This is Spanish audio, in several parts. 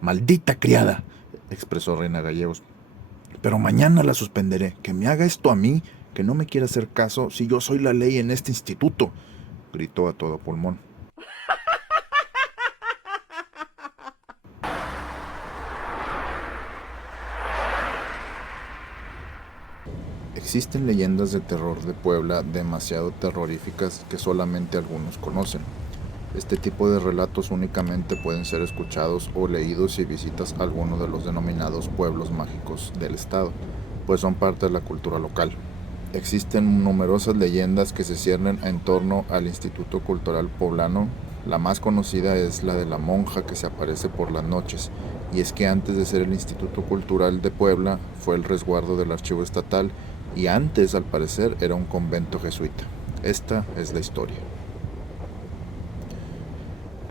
Maldita criada, expresó Reina Gallegos. Pero mañana la suspenderé. Que me haga esto a mí, que no me quiera hacer caso si yo soy la ley en este instituto, gritó a todo pulmón. Existen leyendas de terror de Puebla demasiado terroríficas que solamente algunos conocen. Este tipo de relatos únicamente pueden ser escuchados o leídos si visitas alguno de los denominados pueblos mágicos del estado, pues son parte de la cultura local. Existen numerosas leyendas que se ciernen en torno al Instituto Cultural Poblano. La más conocida es la de la monja que se aparece por las noches, y es que antes de ser el Instituto Cultural de Puebla fue el resguardo del archivo estatal y antes, al parecer, era un convento jesuita. Esta es la historia.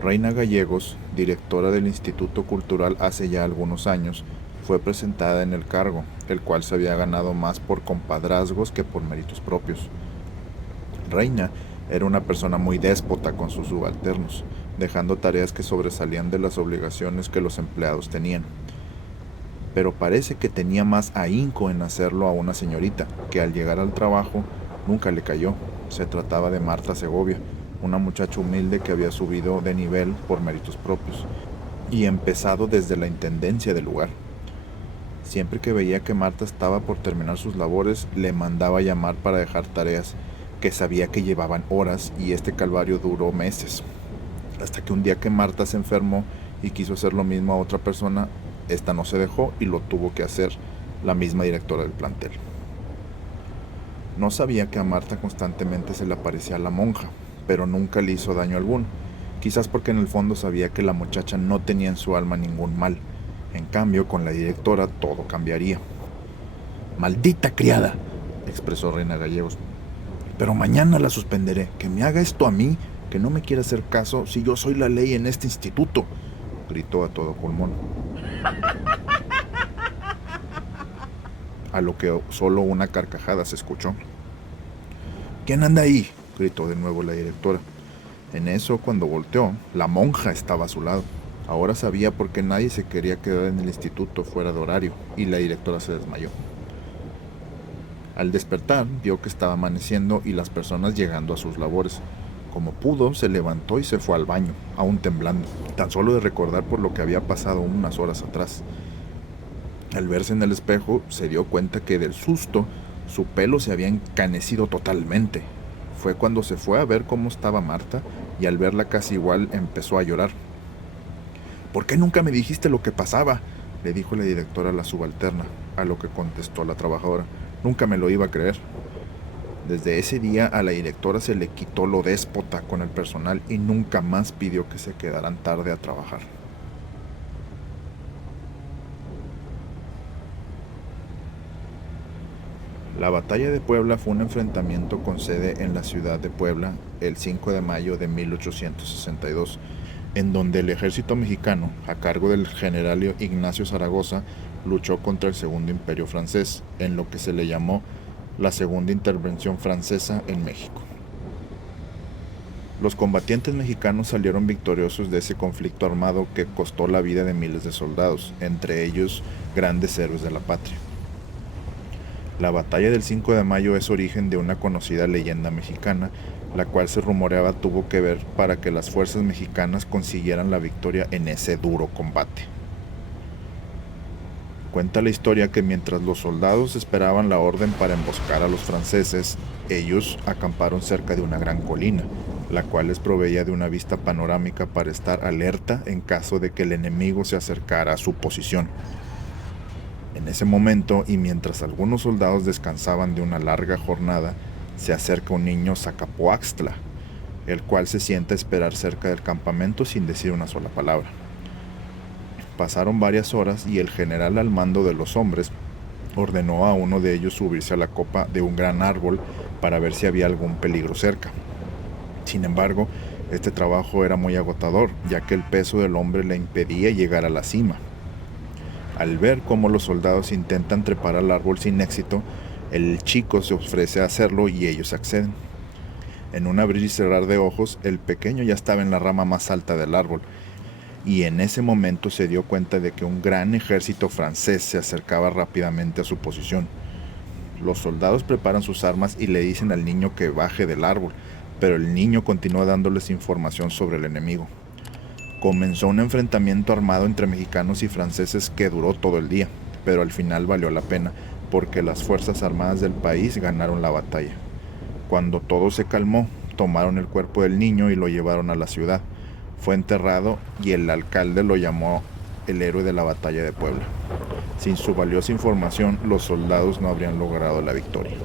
Reina Gallegos, directora del Instituto Cultural hace ya algunos años, fue presentada en el cargo, el cual se había ganado más por compadrazgos que por méritos propios. Reina era una persona muy déspota con sus subalternos, dejando tareas que sobresalían de las obligaciones que los empleados tenían. Pero parece que tenía más ahínco en hacerlo a una señorita, que al llegar al trabajo nunca le cayó. Se trataba de Marta Segovia, una muchacha humilde que había subido de nivel por méritos propios y empezado desde la intendencia del lugar. Siempre que veía que Marta estaba por terminar sus labores, le mandaba llamar para dejar tareas que sabía que llevaban horas, y este calvario duró meses. Hasta que un día que Marta se enfermó y quiso hacer lo mismo a otra persona, esta no se dejó y lo tuvo que hacer la misma directora del plantel. No sabía que a Marta constantemente se le aparecía la monja, pero nunca le hizo daño alguno, quizás porque en el fondo sabía que la muchacha no tenía en su alma ningún mal. En cambio, con la directora todo cambiaría. Maldita criada, expresó Reina Gallegos. Pero mañana la suspenderé. Que me haga esto a mí, que no me quiera hacer caso si yo soy la ley en este instituto, gritó a todo pulmón. A lo que solo una carcajada se escuchó. ¿Quién anda ahí?, gritó de nuevo la directora. En eso, cuando volteó, la monja estaba a su lado. Ahora sabía por qué nadie se quería quedar en el instituto fuera de horario, y la directora se desmayó. Al despertar, vio que estaba amaneciendo y las personas llegando a sus labores. Como pudo, se levantó y se fue al baño, aún temblando, tan solo de recordar por lo que había pasado unas horas atrás. Al verse en el espejo, se dio cuenta que del susto, su pelo se había encanecido totalmente. Fue cuando se fue a ver cómo estaba Marta, y al verla casi igual empezó a llorar. ¿Por qué nunca me dijiste lo que pasaba?, le dijo la directora a la subalterna, a lo que contestó la trabajadora. Nunca me lo iba a creer. Desde ese día a la directora se le quitó lo déspota con el personal y nunca más pidió que se quedaran tarde a trabajar. La batalla de Puebla fue un enfrentamiento con sede en la ciudad de Puebla el 5 de mayo de 1862, en donde el ejército mexicano, a cargo del general Ignacio Zaragoza, luchó contra el Segundo Imperio francés, en lo que se le llamó la Segunda Intervención Francesa en México. Los combatientes mexicanos salieron victoriosos de ese conflicto armado que costó la vida de miles de soldados, entre ellos grandes héroes de la patria. La batalla del 5 de mayo es origen de una conocida leyenda mexicana, la cual se rumoreaba tuvo que ver para que las fuerzas mexicanas consiguieran la victoria en ese duro combate. Cuenta la historia que mientras los soldados esperaban la orden para emboscar a los franceses, ellos acamparon cerca de una gran colina, la cual les proveía de una vista panorámica para estar alerta en caso de que el enemigo se acercara a su posición. En ese momento, y mientras algunos soldados descansaban de una larga jornada, se acerca un niño Zacapoaxtla, el cual se sienta a esperar cerca del campamento sin decir una sola palabra. Pasaron varias horas y el general al mando de los hombres ordenó a uno de ellos subirse a la copa de un gran árbol para ver si había algún peligro cerca. Sin embargo, este trabajo era muy agotador, ya que el peso del hombre le impedía llegar a la cima. Al ver cómo los soldados intentan trepar al árbol sin éxito, el chico se ofrece a hacerlo y ellos acceden. En un abrir y cerrar de ojos, el pequeño ya estaba en la rama más alta del árbol, y en ese momento se dio cuenta de que un gran ejército francés se acercaba rápidamente a su posición. Los soldados preparan sus armas y le dicen al niño que baje del árbol, pero el niño continúa dándoles información sobre el enemigo. Comenzó un enfrentamiento armado entre mexicanos y franceses que duró todo el día, pero al final valió la pena porque las Fuerzas Armadas del país ganaron la batalla. Cuando todo se calmó, tomaron el cuerpo del niño y lo llevaron a la ciudad. Fue enterrado y el alcalde lo llamó el héroe de la batalla de Puebla. Sin su valiosa información, los soldados no habrían logrado la victoria.